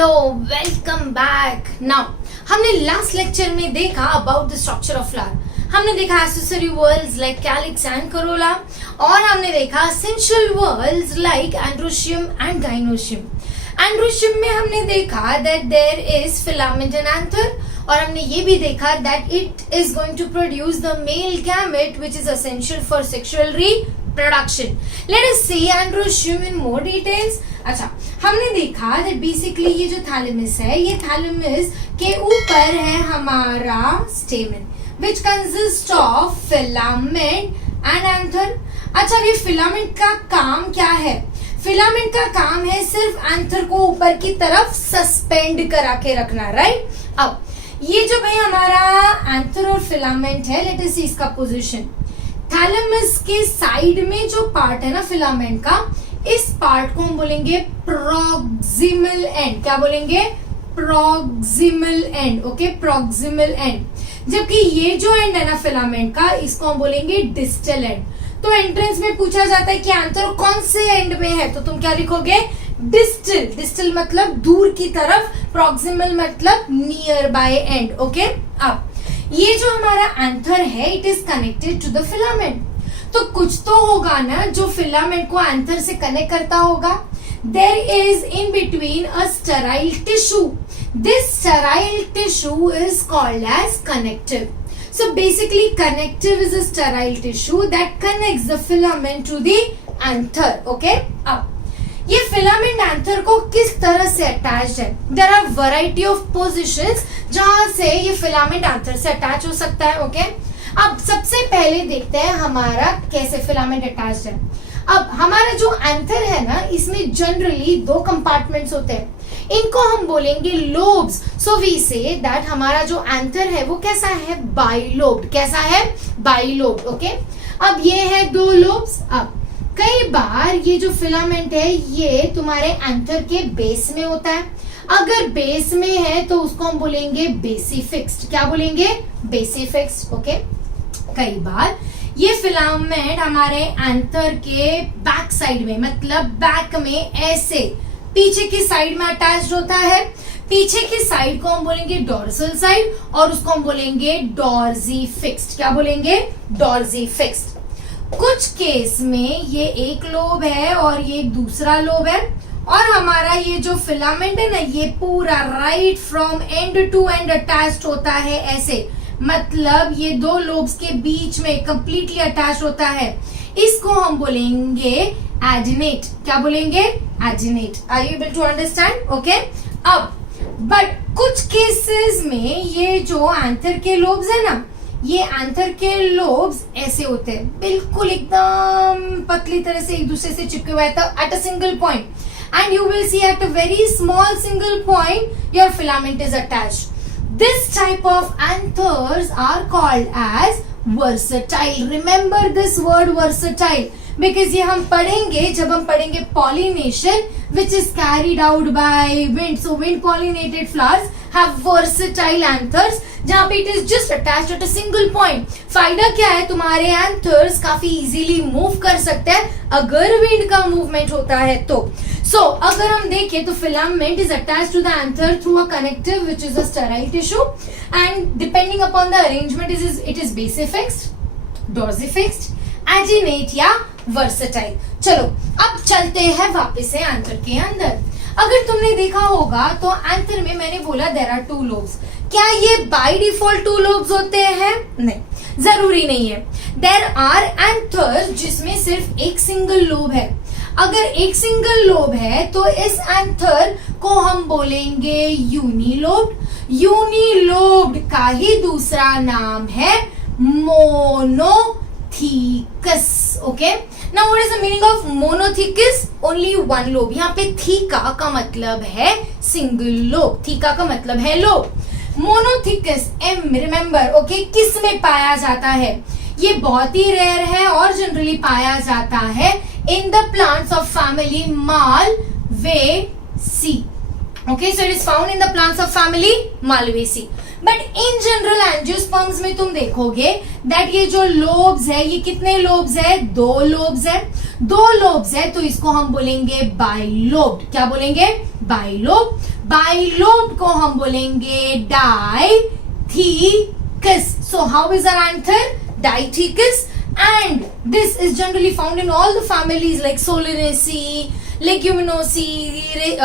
Hello, welcome back. Now हमने last lecture में देखा about the structure of flower. हमने देखा accessory whorls like calyx and corolla, और हमने देखा essential whorls like androecium and gynoecium. Androecium में हमने देखा that there is filament and anther, और हमने ये भी देखा that it is going to produce the male gamete which is essential for sexual reproduction. Let us see androecium in more details. अच्छा, हमने देखा दैट बेसिकली ये जो थैलेमस है, ये थैलेमस के ऊपर है हमारा स्टेमन which consist of filament and anther. अच्छा, ये फिलामेंट का काम क्या है? फिलामेंट का काम है सिर्फ एंथर को ऊपर की तरफ सस्पेंड करा के रखना, राइट? अब ये जो भाई हमारा एंथर और फिलामेंट है, लेट अस सी इसका पोजीशन। थैलेमस के साइड में जो पार्ट है ना फिलामेंट का, इस पार्ट को हम बोलेंगे प्रॉक्सिमल एंड। क्या बोलेंगे? Proximal and. Okay, proximal and. जबकि ये जो एंड है ना फिलामेंट का, इसको हम बोलेंगे डिस्टल एंड। तो एंट्रेंस में पूछा जाता है कि एंथर कौन से एंड में है, तो तुम क्या लिखोगे? डिस्टल। डिस्टल मतलब दूर की तरफ, प्रॉक्सिमल मतलब नियर बाय एंड। ओके, अब ये जो हमारा एंथर है, it is connected to the filament. तो कुछ तो होगा ना जो फिलामेंट को एंथर से कनेक्ट करता होगा। There is in between a sterile tissue. This sterile tissue is called as connective. So basically connective is a sterile tissue that connects the filament to the anther. Okay? अब ये filament anther को किस तरह से attached है? There are variety of positions जहां से ये filament anther से attach हो सकता है. Okay? अब सबसे पहले देखते हैं हमारा कैसे फिलामेंट अटैच्ड है। अब हमारा जो एंथर है ना, इसमें जनरली दो कंपार्टमेंट्स होते हैं, इनको हम बोलेंगे lobes. So we say that हमारा जो एंथर है वो कैसा है? बाइलोब्ड। कैसा है? बाइलोब्ड। ओके, अब ये है दो लोब्स। अब कई बार ये जो फिलामेंट है ये तुम्हारे एंथर के बेस में होता है। अगर बेस में है तो उसको हम बोलेंगे बेसिफिक्स्ड। क्या बोलेंगे? बेसिफिक्स्ड। ओके, कई बार ये फिलामेंट हमारे एंथर के बैक साइड में, मतलब बैक में ऐसे पीछे की साइड में अटैच्ड होता है। पीछे की साइड को हम बोलेंगे डॉर्सल साइड, और उसको हम बोलेंगे डॉर्जी फिक्स्ड। क्या बोलेंगे? डॉर्जी फिक्स्ड। कुछ केस में ये एक लोब है और ये दूसरा लोब है, और हमारा ये जो फिलामेंट है ना, ये पूरा right from end to end attached होता है ऐसे, मतलब ये दो लोब्स के बीच में कंप्लीटली अटैच होता है। इसको हम बोलेंगे एडिनेट। क्या बोलेंगे? Adnate. Are you able to understand? Okay, अब बट कुछ केसेस में ये जो एंथर के लोब्स है ना, ये एंथर के लोब्स ऐसे होते हैं, बिल्कुल एकदम पतली तरह से एक दूसरे से चिपके हुए at a single point, and you will C at a very small single point your filament is attached. This type of anthers are called as versatile. Remember this word versatile because ये हम पढ़ेंगे जब हम पढ़ेंगे pollination which is carried out by wind. So wind pollinated flowers have versatile anthers जहाँ पे it is just attached at a single point. फायदा क्या है? तुम्हारे anthers काफी easily move कर सकते हैं अगर wind का movement होता है तो. So, अगर हम देखें तो filament is attached to the anther through a connective which is a sterile tissue, and depending upon the arrangement it is basifixed, dorsifixed, adinate या versatile. चलो अब चलते हैं वापस से एंथर के अंदर। अगर तुमने देखा होगा तो एंथर में मैंने बोला there are two lobes. क्या ये by default two lobes होते हैं? नहीं, जरूरी नहीं है। There are anthers जिसमें सिर्फ एक सिंगल लोब है। अगर एक सिंगल लोब है तो इस एंथर को हम बोलेंगे यूनिलोब्ड। यूनिलोब्ड का ही दूसरा नाम है monothecous. Okay, now what is the meaning of monothecous? Only one lobe. यहाँ पे थीका का मतलब है सिंगल लोब, थीका का मतलब है lobe. Monothecous M, remember, okay, किस में पाया जाता है? ये बहुत ही रेयर है और जनरली पाया जाता है in the plants of family Malvaceae. Okay, so it is found in the plants of family Malvaceae. But in general angiosperms में तुम देखोगे that ये जो lobes है, ये कितने lobes है? दो lobes है। दो lobes है तो इसको हम बोलेंगे bilobed. क्या बोलेंगे? बाइलोब। बाइलोब को हम बोलेंगे dithecous. So how is our anther? Dithecous. And this is generally found in all the families like Solanaceae, Leguminosae,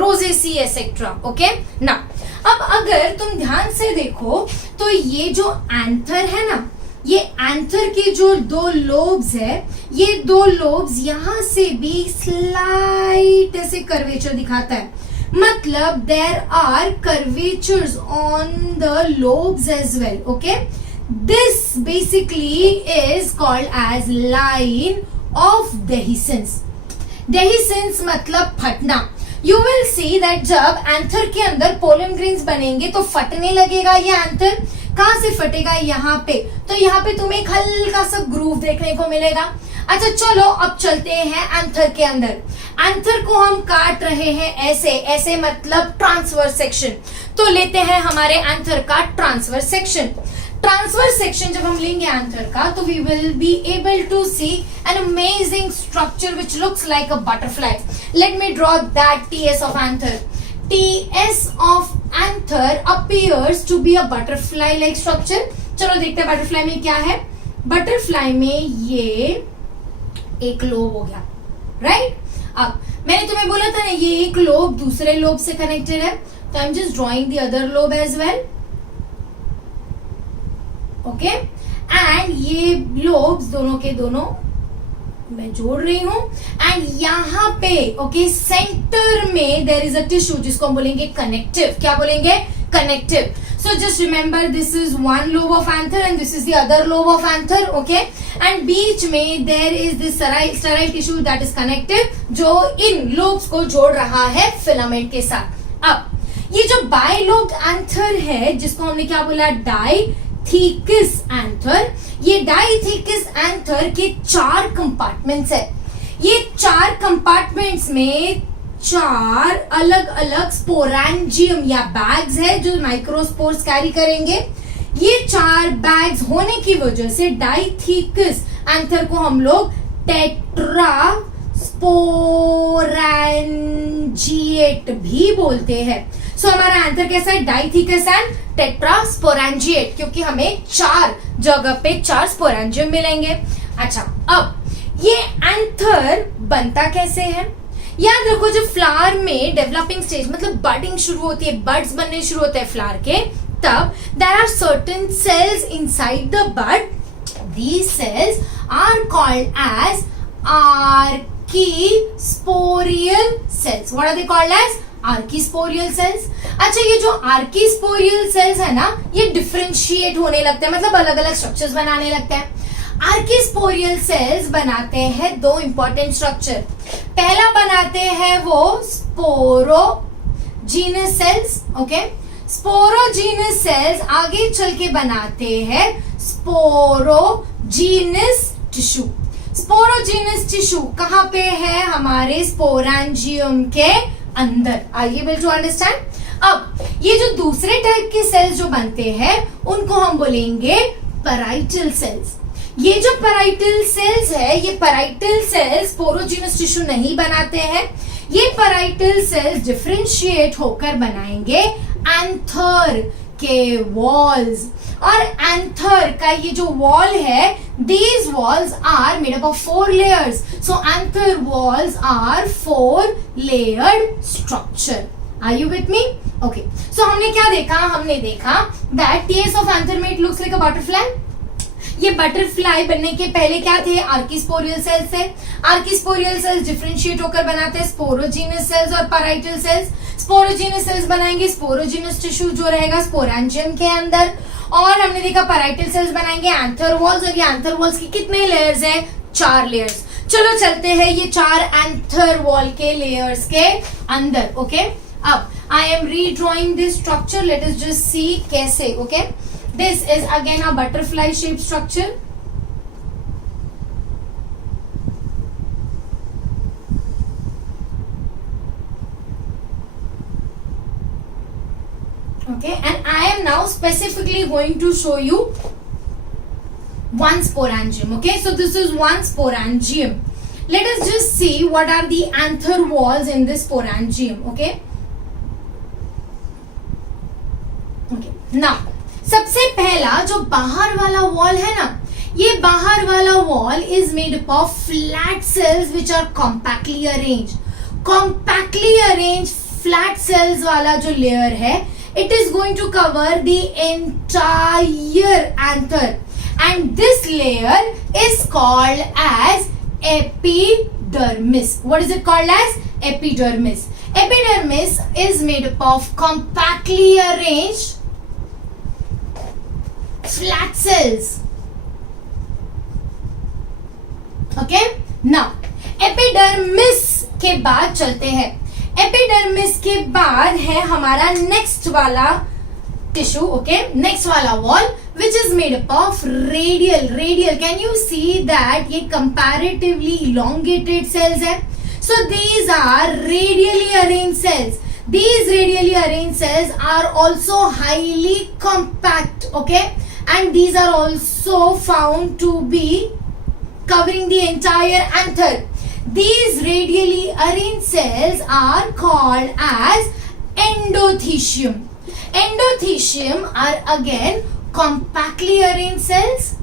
Rosaceae, etc. Okay? Now, अब अगर तुम ध्यान से देखो तो ये जो एंथर है ना, ये एंथर के जो दो लोब्स है, ये दो लोब्स यहां से भी स्लाइट ऐसे कर्वेचर दिखाता है. मतलब there are curvatures on the lobes as well. Okay, this basically is called as line of dehiscence. Dehiscence मतलब फटना. You will see that जब एंथर के अंदर पोलन ग्रेन्स बनेंगे तो फटने लगेगा ये एंथर. कहां से फटेगा? यहाँ पे. तो यहाँ पे तुम्हें एक हल्का सा ग्रूव देखने को मिलेगा. अच्छा चलो अब चलते हैं एंथर के अंदर. एंथर को हम काट रहे हैं ऐसे ऐसे, मतलब ट्रांसवर्स सेक्शन. तो लेते हैं हमारे एंथर का ट्रांसवर्स सेक्शन. ट्रांसवर्स सेक्शन जब हम लेंगे एंथर का तो we will be able to see an amazing structure which looks like a butterfly. Let me draw that TS of anther. TS of anther appears to be a butterfly like structure. चलो देखते हैं butterfly में क्या है. Butterfly में ये एक lobe हो गया, राइट? अब मैंने तुम्हें बोला था ना ये एक लोब दूसरे लोब से कनेक्टेड है, तो I am just drawing the other lobe as well. Okay, and ये लोब्स दोनों के दोनों मैं जोड़ रही हूं. एंड यहाँ पे ओके सेंटर में देयर इज अ टिश्यू जिसको हम बोलेंगे कनेक्टिव. क्या बोलेंगे? Connective. So just remember this is one lobe of anther and this is the other lobe of anther. Okay, and बीच में there is this sterile tissue that is connective जो इन lobes को जोड़ रहा है फिलामेंट के साथ. अब ये जो बाइलोब एंथर है जिसको हमने क्या बोला? डाइथिकस एंथर. ये डाइथिकस एंथर के 4 कंपार्टमेंट्स है. ये 4 कंपार्टमेंट्स में 4 अलग अलग स्पोरेंजियम या बैग्स है जो माइक्रोस्पोर्स कैरी करेंगे. ये 4 बैग्स होने की वजह से डाइथिकस एंथर को हम लोग टेट्रास्पोरेंजिएट भी बोलते हैं. सो हमारा एंथर कैसा है? डाइथिकस एंड टेट्रास्पोरेंजिएट, क्योंकि हमें 4 जगह पे 4 स्पोरेंजियम मिलेंगे. अच्छा, अब ये एंथर बनता कैसे है? याद रखो जब फ्लावर में डेवलपिंग स्टेज मतलब बडिंग शुरू होती है, बड्स बनने शुरू होते हैं फ्लावर के, तब there are certain cells inside the bud. These cells are called as archesporial cells. What are they called as? Archesporial cells. अच्छा, ये जो आर्कीस्पोरियल सेल्स है ना, ये डिफरेंशिएट होने लगते हैं, मतलब अलग अलग स्ट्रक्चर्स बनाने लगते हैं. आर्कीस्पोरियल सेल्स बनाते हैं 2 इंपॉर्टेंट स्ट्रक्चर. पहला बनाते हैं वो sporogenous cells. Okay, sporogenous cells आगे चल के बनाते हैं स्पोरोजीनस टिश्यू. स्पोरोजीनस टिश्यू कहां पे है? हमारे स्पोरेंजियम के अंदर. Are you able to understand? अब ये जो दूसरे टाइप के सेल्स जो बनते हैं उनको हम बोलेंगे पैराइटल सेल्स. ये जो पैराइटल सेल्स है, ये पैराइटल सेल्स स्पोरोजीनस टिश्यू नहीं बनाते हैं. ये पैराइटल सेल्स डिफरेंशिएट होकर बनाएंगे एंथर के वॉल्स. और एंथर का ये जो वॉल है, these walls are made up of 4 layers. So anther walls are 4 layered structure. Are you with me? Okay. So हमने क्या देखा? हमने देखा that TS of anther में it looks like a butterfly. ये बटरफ्लाई बनने के पहले क्या थे? आर्कीस्पोरियल सेल्स थे. आर्कीस्पोरियल सेल्स डिफरेंशिएट होकर बनाते हैं स्पोरोजीनस सेल्स और पैराइटल सेल्स. स्पोरोजीनस सेल्स बनाएंगे स्पोरोजीनस टिश्यू जो रहेगा स्पोरेंजियम के अंदर. और हमने देखा पैराइटल सेल्स बनाएंगे एंथर वॉल्स. और ये एंथर वॉल्स की कितने लेयर्स है? 4 लेयर्स. चलो चलते हैं ये 4 एंथर वॉल के लेयर्स के अंदर. ओके, अब I am redrawing this structure. Let us just see कैसे. Okay, this is again a butterfly shaped structure. Okay, and I am now specifically going to show you one sporangium. Okay, so this is one sporangium. Let us just see what are the anther walls in this sporangium. Okay, okay now सबसे पहला जो बाहर वाला wall है ना, ये बाहर वाला wall is made up of flat cells which are compactly arrange. Compactly arrange flat cells वाला जो लेयर है, it is going to cover the entire anther, and this layer is called as epidermis. What is it called as? Epidermis. Epidermis is made up of compactly arranged flat cells. Okay? Now, epidermis के बाद चलते हैं. Epidermis के बाद है हमारा next वाला tissue. Okay, next वाला wall which is made up of radial. Radial can you see that ये कंपैरेटिवली इलोंगेटेड सेल्स है. So these are radially arrange cells. These radially arranged cells are also highly compact, okay, and these are also found to be covering the entire anther. These radially arranged cells are called as endothecium. Endothecium are again compactly arranged cells,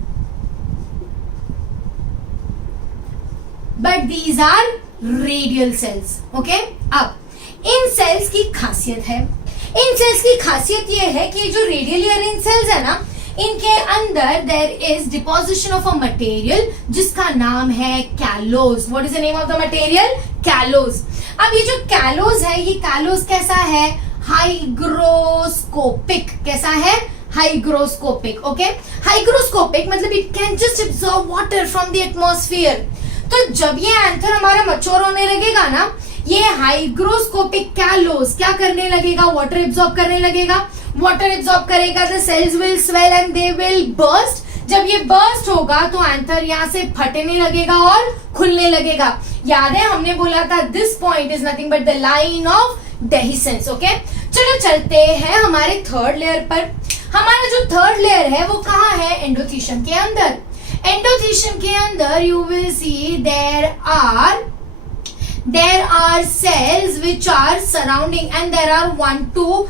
but these are radial cells. Okay? अब इन sales की खासियत है, इन sales की खासियत ये है कि जो रेडियली अरेंज सेल्स है ना, इनके अंदर there is deposition of a material जिसका नाम है callose. What is the name of the material? Callose. अब ये जो कैलोज है, ये कैलोज कैसा है? हाइग्रोस्कोपिक. कैसा है? हाइग्रोस्कोपिक. ओके, हाइग्रोस्कोपिक मतलब it can just absorb water from the atmosphere. तो जब ये एंथर हमारा मैच्योर होने लगेगा ना, ये हाइग्रोस्कोपिक कैलोज क्या करने लगेगा? वाटर एब्सॉर्ब करने लगेगा. वाटर एब्सॉर्ब करेगा, the cells will swell and they will burst. जब ये बर्स्ट होगा तो एंथर यहाँ से फटने लगेगा और खुलने लगेगा. याद है हमने बोला था this point is nothing but the line of dehiscence. Okay, चलो चलते हैं हमारे थर्ड लेयर पर. हमारा जो थर्ड लेयर है वो कहाँ है? एंडोथीशियम के अंदर. एंडोथीशियम के अंदर you will C there are cells which are surrounding, and there are one to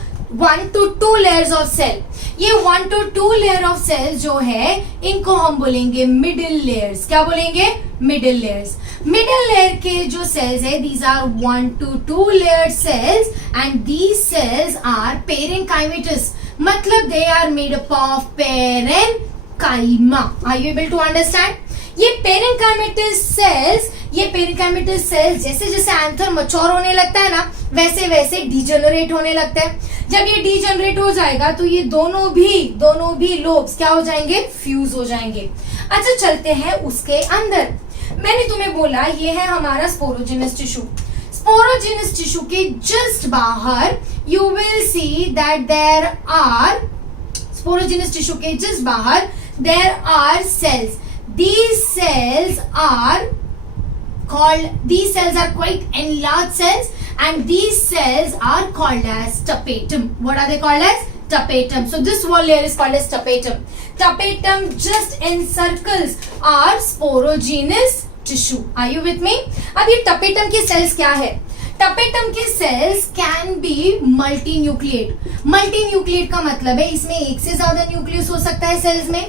two layers of cell. ये 1 to 2 लेयर ऑफ सेल्स जो है इनको हम बोलेंगे मिडिल लेयर्स. क्या बोलेंगे? Middle layers. मिडिल लेयर के जो सेल्स है, these are 1 to 2 layered cells, and these cells are parenchymatous. मतलब they are made up of parenchyma. Are you able to understand? ये पेरेंकाइमेटस सेल्स जैसे जैसे एंथर मैच्योर होने लगता है ना, वैसे वैसे डिजेनरेट होने लगता है. जब ये डिजेनरेट हो जाएगा तो ये दोनों भी लोब्स क्या हो जाएंगे? फ्यूज हो जाएंगे. अच्छा, चलते हैं उसके अंदर. मैंने तुम्हें बोला ये है हमारा स्पोरोजिनस टिश्यू. स्पोरोजिनस टिश्यू के जस्ट बाहर you will see that there are, sporogenous tissue के जस्ट बाहर there are cells. These cells are quite enlarged cells, and these cells are called as tapetum. What are they called as? Tapetum. So this whole layer is called as tapetum. Tapetum just encircles our sporogenous tissue. Are you with me? अब ये tapetum के cells क्या है? Tapetum के cells can be मल्टीन्यूक्लिएट. मल्टीन्यूक्लिएट का मतलब है इसमें एक से ज्यादा न्यूक्लियस हो सकता है सेल्स में.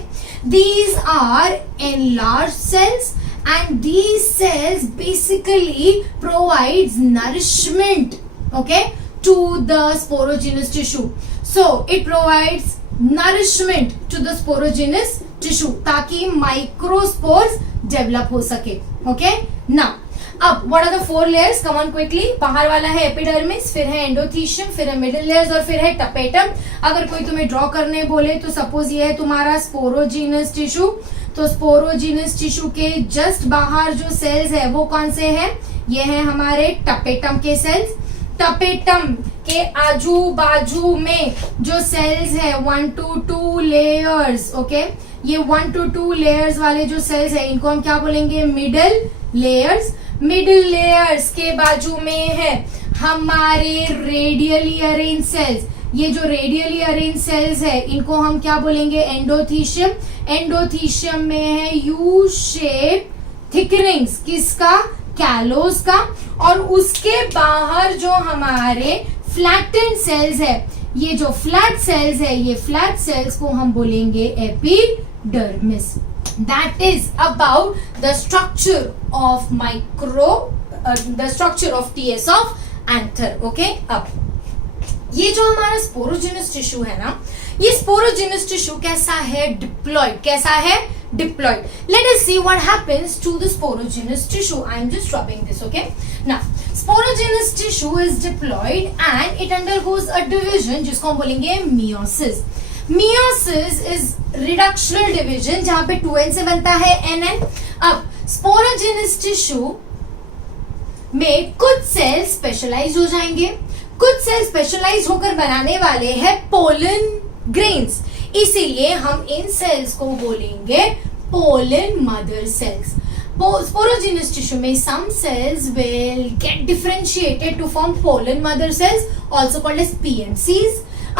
These are enlarged cells, and these cells basically provides nourishment, okay, to the sporogenous tissue. So it provides nourishment to the sporogenous tissue ताकि microspores develop हो सके. Okay, now अब what are the 4 layers? Come on quickly. बाहर वाला है epidermis, फिर है endothecium, फिर है मिडिल लेयर्स और फिर है टपेटम. अगर कोई तुम्हें ड्रॉ करने बोले तो सपोज ये है तुम्हारा स्पोरोजीनस टिश्यू. तो स्पोरोजीनस टिश्यू के जस्ट बाहर जो सेल्स है वो कौन से हैं? ये है हमारे टपेटम के सेल्स. टपेटम के आजू बाजू में जो सेल्स है 1 to 2 लेयर्स. ओके, ये 1 to 2 लेयर्स वाले जो सेल्स है इनको हम क्या बोलेंगे? Middle layers. मिडिल लेयर्स के बाजू में है हमारे रेडियली अरेंज सेल्स. ये जो रेडियली अरेंज सेल्स है इनको हम क्या बोलेंगे? एंडोथीशियम. एंडोथीशियम में है यू शेप थिकनिंग्स. किसका? कैलोस का. और उसके बाहर जो हमारे फ्लैटेंड सेल्स है ये जो फ्लैट सेल्स है, ये फ्लैट सेल्स को हम बोलेंगे epidermis. That is about the structure of the structure of TS of anther. Okay, अब ये जो हमारा स्पोरोजिनस टिश्यू है ना, ये स्पोरोजिनस टिश्यू कैसा है? डिप्लॉइड. कैसा है? Diploid. Let us see what happens to the sporogenous tissue. I am just rubbing this. Okay, now sporogenous tissue is diploid and it undergoes a division जिसको हम बोलेंगे meiosis. Meiosis is reductional division जहां पे 2n से बनता है nn. अब sporogenous tissue में कुछ सेल स्पेशलाइज हो जाएंगे, कुछ सेल स्पेशलाइज होकर बनाने वाले हैं पोलन ग्रेन्स. इसीलिए हम इन सेल्स को बोलेंगे pollen mother sales. Sporogenous tissue में some cells will get differentiated to form pollen mother cells, also called as PMCs.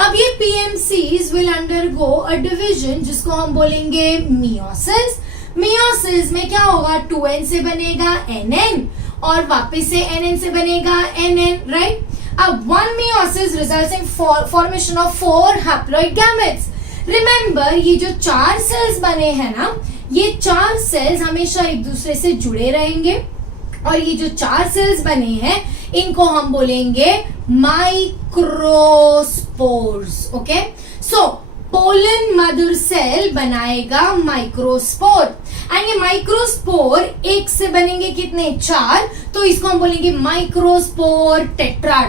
अब ये PMCs will undergo a division जिसको हम बोलेंगे meiosis. meiosis में क्या होगा? 2n से बनेगा nn और वापस से nn से बनेगा nn, राइट? अब one meiosis results in formation of 4 haploid gametes. Remember, ये जो 4 सेल्स बने हैं ना, ये 4 सेल्स हमेशा एक दूसरे से जुड़े रहेंगे और ये जो 4 सेल्स बने हैं इनको हम बोलेंगे microspores. Okay, so pollen mother cell बनाएगा माइक्रोस्पोर एंड ये माइक्रोस्पोर एक से बनेंगे कितने? 4. तो इसको हम बोलेंगे माइक्रोस्पोर टेट्राड.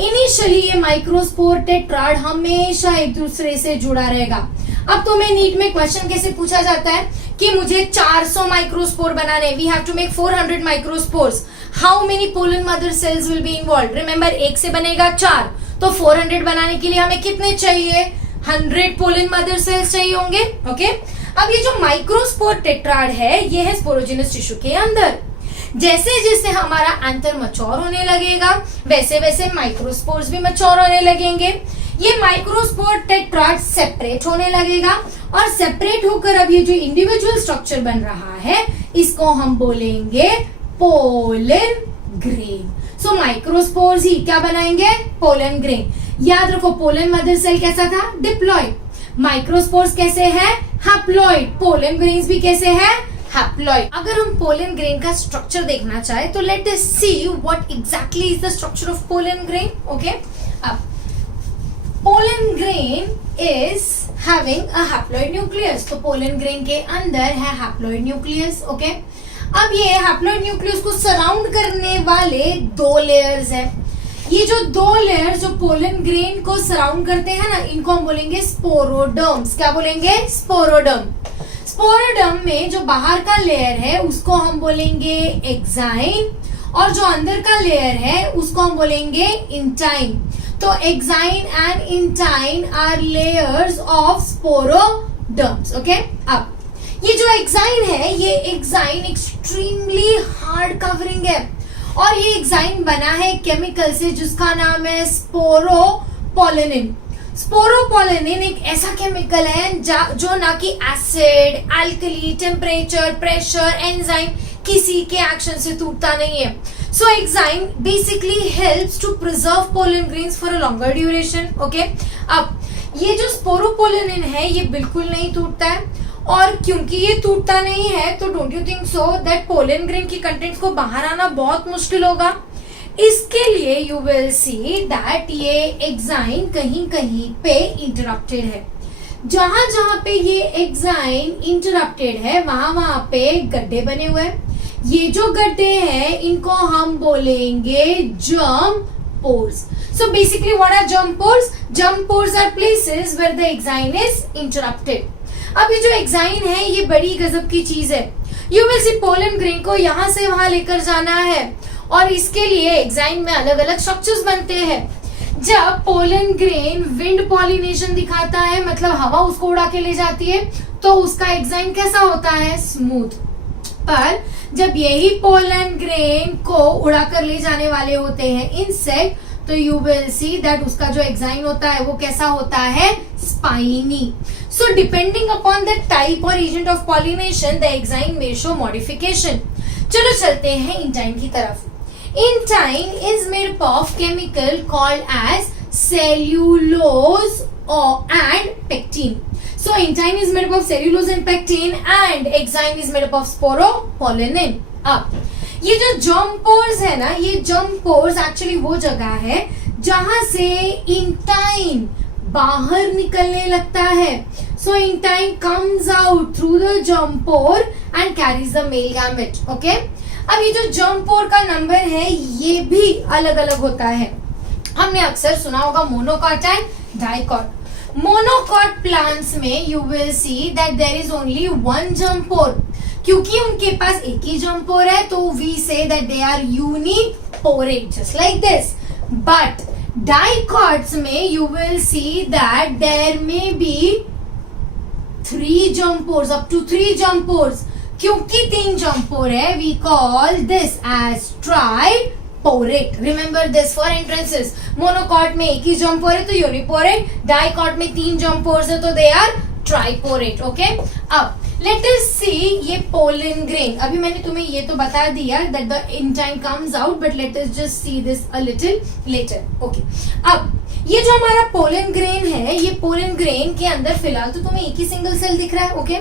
इनिशियली ये माइक्रोस्पोर टेट्राड हमेशा एक दूसरे से जुड़ा रहेगा. अब तुम्हें नीट में क्वेश्चन कैसे पूछा जाता है कि मुझे 400 माइक्रोस्पोर बनाने, we have to make 400 microspores. How many pollen mother cells will be involve? Remember, एक से बनेगा 4, तो 400 बनाने के लिए हमें कितने चाहिए? 100 पोलन मदर सेल्स चाहिए होंगे. ओके, अब ये जो माइक्रोस्पोर टेट्राड है ये है स्पोरोजिनस टिश्यू के अंदर. जैसे जैसे हमारा एंथर मैच्योर होने लगेगा वैसे वैसे माइक्रोस्पोर्स भी मैच्योर होने लगेंगे. ये माइक्रोस्पोर टेट्राड सेपरेट होने लगेगा और सेपरेट होकर अब ये जो इंडिविजुअल स्ट्रक्चर बन रहा है इसको हम बोलेंगे पोलन ग्रेन. सो माइक्रोस्पोर्स ही क्या बनाएंगे? Pollen grain. याद रखो, पोलन मदर सेल कैसा था? डिप्लॉइड. माइक्रोस्पोर्स कैसे है? हैप्लॉइड. पोलन ग्रेन्स भी कैसे है? हैप्लॉइड. अगर हम पोलन ग्रेन का स्ट्रक्चर देखना चाहे तो let us see what exactly is the structure of pollen grain. Okay, अब pollen grain is having a haploid nucleus. तो पोलन ग्रेन के अंदर है हैप्लॉइड न्यूक्लियस. ओके, अब ये हैप्लॉइड न्यूक्लियस को सराउंड करने वाले 2 लेयर्स है. ये जो 2 लेयर्स जो पोलन ग्रेन को सराउंड करते हैं ना, इनको हम बोलेंगे स्पोरोडर्म्स. क्या बोलेंगे? स्पोरोडर्म. स्पोरोडर्म में जो बाहर का लेयर है उसको हम बोलेंगे एक्साइन और जो अंदर का लेयर है उसको हम बोलेंगे इंटाइन. तो exine and intine are layers of sporoderms. Okay, अब ये जो एक्साइन है, ये एक्साइन एक्सट्रीमली हार्ड कवरिंग है और ये एक्साइन बना है केमिकल से जिसका नाम है स्पोरोपोलेनिन. स्पोरोपोलेनिन एक ऐसा केमिकल है जो ना कि acid, alkali, temperature, pressure, enzyme किसी के एक्शन से टूटता नहीं है. So exine basically helps to preserve pollen grains for a longer duration. Okay, अब ये जो स्पोरोपोलेनिन है ये बिल्कुल नहीं टूटता है और क्योंकि ये टूटता नहीं है तो don't you think so that pollen grain की कंटेंट को बाहर आना बहुत मुश्किल होगा. इसके लिए यू विल सी दैट ये एक्साइन कहीं कहीं पे इंटरप्टेड है. जहां जहां पे ये एक्साइन इंटरप्टेड है वहां पे गड्ढे बने हुए हैं. ये जो गड्ढे हैं इनको हम बोलेंगे germ pores. So basically what are germ pores? Germ pores are places where the exine is interrupted. अब ये जो एक्साइन है ये बड़ी गजब की चीज है. You will C pollen grain को यहाँ से वहां लेकर जाना है और इसके लिए एक्साइन में अलग अलग स्ट्रक्चर्स बनते हैं. जब पोलन ग्रेन विंड पॉलिनेशन दिखाता है, मतलब हवा उसको उड़ा के ले जाती है, तो उसका एक्साइन कैसा होता है? स्मूथ. पर जब यही पोलन ग्रेन को उड़ाकर ले जाने वाले होते हैं इंसेक्ट, तो यू विल सी दैट उसका जो एक्साइन होता है वो कैसा होता है? Spiny. So depending upon the type और agent of pollination the exine may show modification. चलो चलते हैं इंटाइन की तरफ. Intine is made of chemical called as cellulose and pectin. So intine is made up of cellulose and pectin and exine is made up of sporopollenin. अब ये जो germ pores है ना, ये germ pores एक्चुअली वो जगह है जहां से intine बाहर निकलने लगता है. So intine comes out through the germ pore and carries the male gamete. Okay? अब ये जो germ pore का नंबर है ये भी अलग अलग होता है. हमने अक्सर सुना होगा monocot and dicot. Monocot plants में you will see that there is only one germ pore. क्योंकि उनके पास एक ही germ pore है तो we say that they are uniporate just like this. But dicots में you will see that there may be 3 germ pores, up to 3 germ pores. क्योंकि 3 germ pore है we call this as triporate. Remember this for entrances. Monocot में एक ही germ pore है तो यूनिपोरेट. Dicot में 3 germ pores है तो दे आर ट्राइपोरेट. ओके, अब लेट अस सी ये पोलन ग्रेन. अभी मैंने तुम्हें ये तो बता दिया that the intine comes out, but let us just see this a little letter. Okay, अब ये जो हमारा पोलन ग्रेन है, ये पोलन ग्रेन के अंदर फिलहाल तो तुम्हें एक ही सिंगल सेल दिख रहा है. ओके,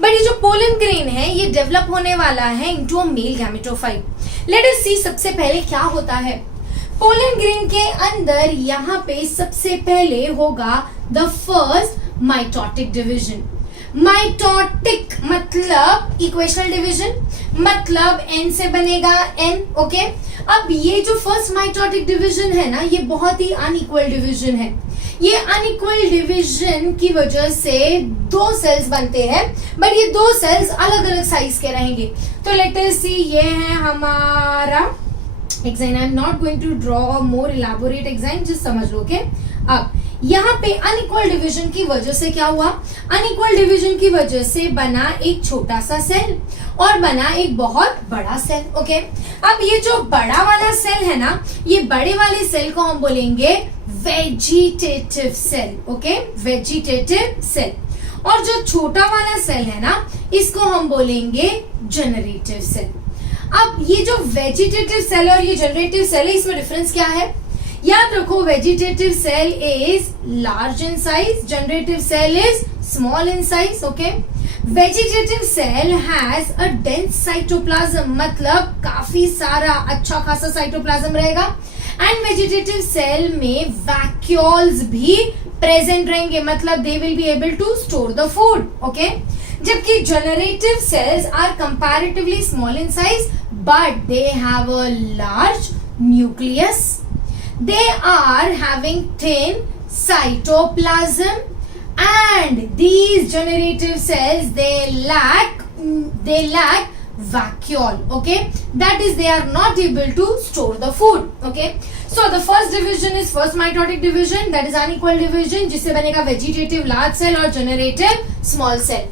बट ये जो पोलन ग्रेन है ये डेवलप होने वाला है into a male gametophyte. Let us see सबसे पहले क्या होता है. पोलन ग्रेन के अंदर यहाँ पे सबसे पहले होगा the first mitotic division. Mitotic मतलब इक्वेशनल डिवीजन, मतलब एन से बनेगा एन. ओके, अब ये जो फर्स्ट माइटोटिक डिवीजन है ना ये बहुत ही अनइक्वल डिवीजन है. ये अनइक्वल डिवीजन की वजह से 2 सेल्स बनते हैं, बट ये 2 सेल्स अलग अलग साइज के रहेंगे. तो लेट अस सी ये है हमारा exine. I am not going to draw more elaborate exine, just समझ लो. ओके, अब यहाँ पे अनइक्वल डिवीजन की वजह से क्या हुआ. अनइक्वल डिवीजन की वजह से बना एक छोटा सा सेल और बना एक बहुत बड़ा सेल. ओके, अब ये जो बड़ा वाला सेल है ना, ये बड़े वाले सेल को हम बोलेंगे vegetative cell. Okay, vegetative cell. और जो छोटा वाला सेल है ना इसको हम बोलेंगे जनरेटिव सेल. अब ये जो वेजिटेटिव सेल और ये जनरेटिव सेल है इसमें डिफरेंस क्या है. याद रखो, vegetative cell is large in size, generative cell is small in size. Okay, vegetative cell has a dense cytoplasm, मतलब काफी सारा अच्छा खासा साइटोप्लाज्म रहेगा. एंड वेजिटेटिव सेल में वैक्यूल्स भी प्रेजेंट रहेंगे, मतलब they will be able to store the food. Okay, जबकि generative cells are comparatively small in size but they have a large nucleus. They are having thin cytoplasm and these generative cells they lack vacuole. Okay, that is they are not able to store the food. Okay, so the first division is first mitotic division, that is unequal division, जिससे बनेगा vegetative large cell और generative small cell.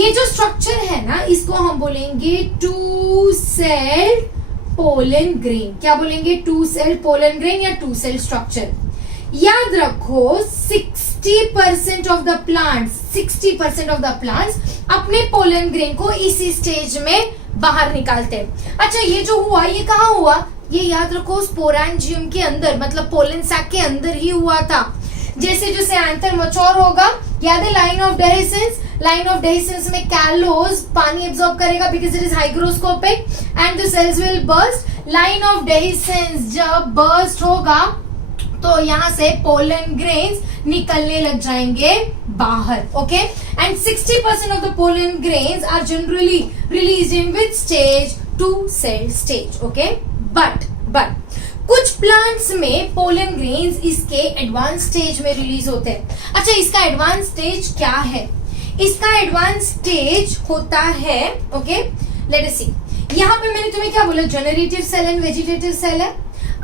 ये जो structure है ना इसको हम बोलेंगे 2 cell पोलन ग्रेन. क्या बोलेंगे, 2 सेल पोलन ग्रेन या 2 सेल स्ट्रक्चर. याद रखो 60% ऑफ द प्लांट्स अपने पोलन ग्रेन को इसी स्टेज में बाहर निकालते हैं. अच्छा, ये जो हुआ ये कहाँ हुआ, ये याद रखो स्पोरेंजियम के अंदर, मतलब पोलन सैक के अंदर ही हुआ था. जैसे जैसे एंथर मैच्योर होगा, याद है लाइन ऑफ डेहिसेंस में कैलोज पानी एब्सॉर्ब करेगा because it is hygroscopic and the cells will burst. Line of dehiscence जब बर्स्ट होगा तो यहाँ से पोलन ग्रेन्स निकलने लग जाएंगे बाहर. Okay, and 60% of the pollen grains are generally release in which stage, 2 cell stage. Okay, but कुछ प्लांट्स में पोलन ग्रेन्स इसके एडवांस स्टेज में रिलीज होते हैं. अच्छा, इसका एडवांस स्टेज क्या है. इसका एडवांस स्टेज होता है, ओके, लेट अस सी. यहाँ पे मैंने तुम्हें क्या बोला, generative cell and vegetative cell है.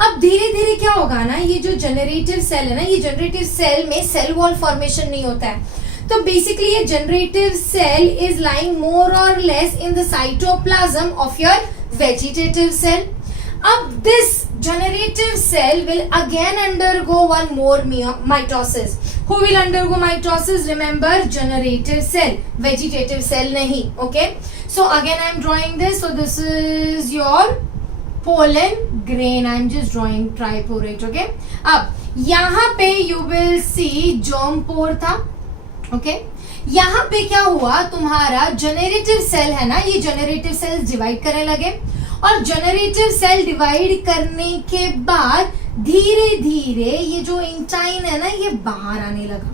अब धीरे धीरे क्या होगा ना, ये जो जनरेटिव सेल है ना, ये जनरेटिव सेल में सेल वॉल फॉर्मेशन नहीं होता है. तो बेसिकली ये generative cell is lying more और less in the cytoplasm of your vegetative cell. अब this generative cell will again undergo one more mitosis. Who will undergo mitosis? Remember, generative cell, vegetative cell nahi. Okay, so again I am drawing this. So this is your pollen grain. I am just drawing triporate. Okay, अब यहाँ पे you will C germ पोर था, okay यहाँ पे क्या हुआ, तुम्हारा generative cell है ना, ये जनरेटिव सेल्स डिवाइड करने लगे और जनरेटिव सेल डिवाइड करने के बाद धीरे धीरे ये जो इंटाइन है ना ये बाहर आने लगा।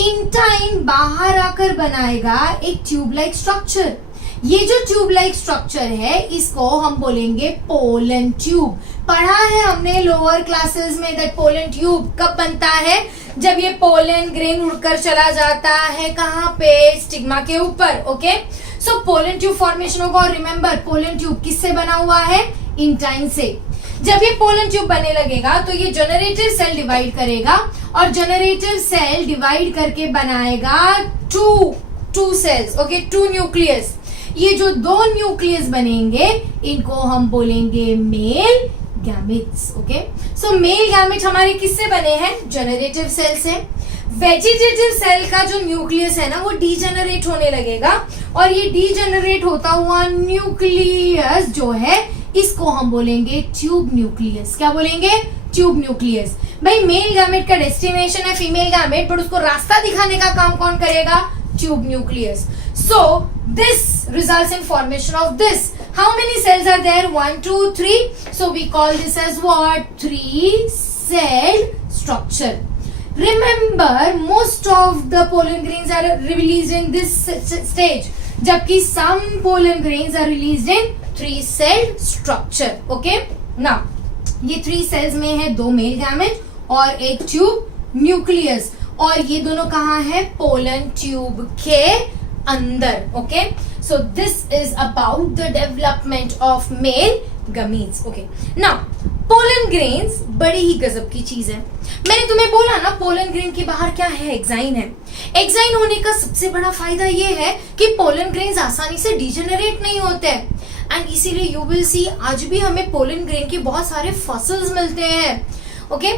इंटाइन बाहर आकर बनाएगा एक ट्यूब लाइक स्ट्रक्चर। ये जो ट्यूब लाइक स्ट्रक्चर है इसको हम बोलेंगे पोलन ट्यूब। पढ़ा है हमने लोअर क्लासेस में दैट पोलन ट्यूब कब बनता है, जब ये पोलन ग्रेन उड़कर चला जाता है कहाँ पे, स्टिग्मा के ऊपर। Okay so pollen tube formation होगा। और रिमेंबर पोलन ट्यूब किससे बना हुआ है, इंटाइन से। जब ये पोलन ट्यूब बनने लगेगा तो ये जनरेटिव सेल डिवाइड करेगा और जनरेटिव सेल डिवाइड करके बनाएगा two cells, okay two nucleus. ये जो दो न्यूक्लियस बनेंगे इनको हम बोलेंगे male gametes. Okay so male gamete हमारे किससे बने हैं, जनरेटिव सेल से। वेजिटेटिव सेल का जो न्यूक्लियस है ना वो डीजेनरेट होने लगेगा और ये डीजेनरेट होता हुआ न्यूक्लियस जो है इसको हम बोलेंगे ट्यूब न्यूक्लियस। क्या बोलेंगे, ट्यूब न्यूक्लियस। भाई मेल गैमेट का डेस्टिनेशन है फीमेल गैमेट, बट उसको रास्ता दिखाने का काम कौन करेगा, tube nucleus. So this results in formation of this. How many cells are there? 1, 2, 3. So we call this as what? 3-cell structure. Remember, most of the pollen grains are released in this stage, जबकि some pollen grains are released in 3-cell structure. Okay? Now, ये 3 cells में है 2 male gamete और एक tube nucleus और ये दोनों कहाँ है, pollen tube के अंदर। Okay so this is about the development of male gametes. Okay now pollen grains बड़ी ही गजब की चीज है। मैंने तुम्हें बोला ना पोलन ग्रेन के बाहर क्या है, एक्साइन है। एक्साइन होने का सबसे बड़ा फायदा ये है कि पोलन ग्रेन्स आसानी से डिजेनरेट नहीं होते हैं एंड इसीलिए यू विल सी आज भी हमें पोलन ग्रेन के बहुत सारे फॉसिल्स मिलते हैं। Okay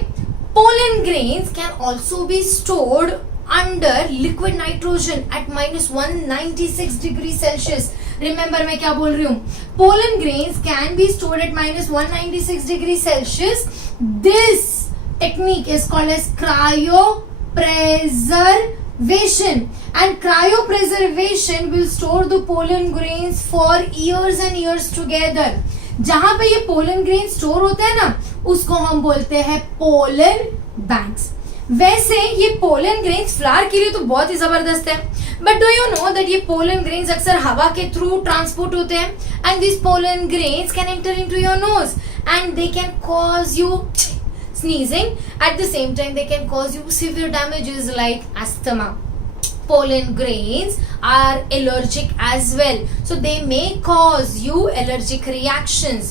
pollen grains can also be stored under liquid nitrogen at -196 degree Celsius. Remember मैं क्या बोल रही हूँ, pollen grains can be stored at -196 degree Celsius. This technique is called as cryopreservation and cryopreservation will store the pollen grains for years and years together. जहाँ पे ये pollen grains store होते हैं ना उसको हम बोलते हैं pollen banks। वैसे ये पोलन ग्रेन्स फ्लावर के लिए तो बहुत ही जबरदस्त है, but do you know that ये पोलन ग्रेन्स अक्सर हवा के थ्रू ट्रांसपोर्ट होते हैं and this pollen grains can enter into your nose and they can cause you sneezing. At the same time they can cause you severe damages like asthma. Pollen grains are allergic as well, so they may cause you allergic reactions.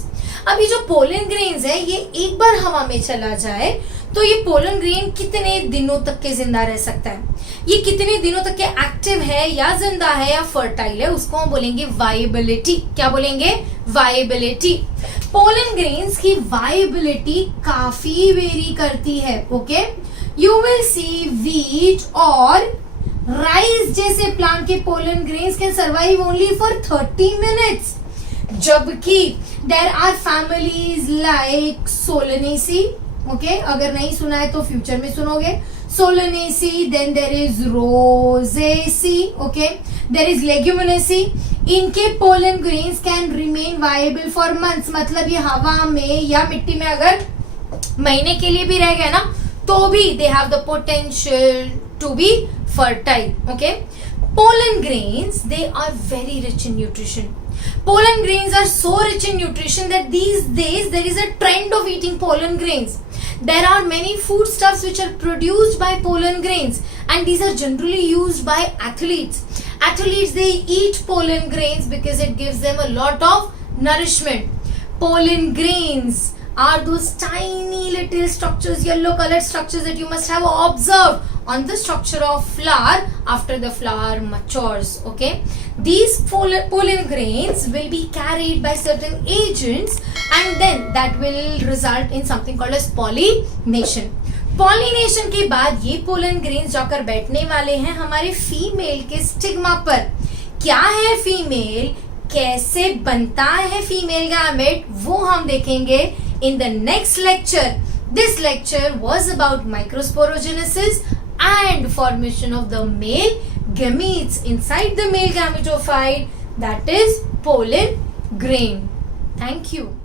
अभी जो pollen grains है ये एक बार हवा में चला जाए तो ये पोलन ग्रेन कितने दिनों तक के जिंदा रह सकता है, ये कितने दिनों तक के एक्टिव है या जिंदा है या फर्टाइल है, उसको हम बोलेंगे वायबिलिटी। क्या बोलेंगे, वायबिलिटी। पोलन ग्रेन्स की वायबिलिटी काफी वेरी करती है। Okay you will see wheat और राइस जैसे प्लांट के pollen grains can survive only for 30 minutes, जबकि there are families like solanaceae. Okay अगर नहीं सुना है तो फ्यूचर में सुनोगे। Solanaceae, then there is rosaceae, okay there is leguminosae. इनके pollen grains can remain viable for months, मतलब ये हवा में या मिट्टी में अगर महीने के लिए भी रह गए ना तो भी they have the potential to be fertile. Okay, pollen grains, they are very rich in nutrition. Pollen grains are so rich in nutrition that these days there is a trend of eating pollen grains. There are many foodstuffs which are produced by pollen grains and these are generally used by athletes. Athletes, they eat pollen grains because it gives them a lot of nourishment. Pollen grains are those tiny little structures, yellow colored structures that you must have observed on the structure of flower after the flower matures. Okay, these pollen grains will be carried by certain agents and then that will result in something called as pollination. Pollination के बाद ये pollen grains जाकर बैठने वाले हैं हमारे female के stigma पर। क्या है फीमेल, कैसे बनता है फीमेल गैमेट, वो हम देखेंगे in the next lecture. This lecture was about microsporogenesis and formation of the male gametes inside the male gametophyte, that is pollen grain. Thank you.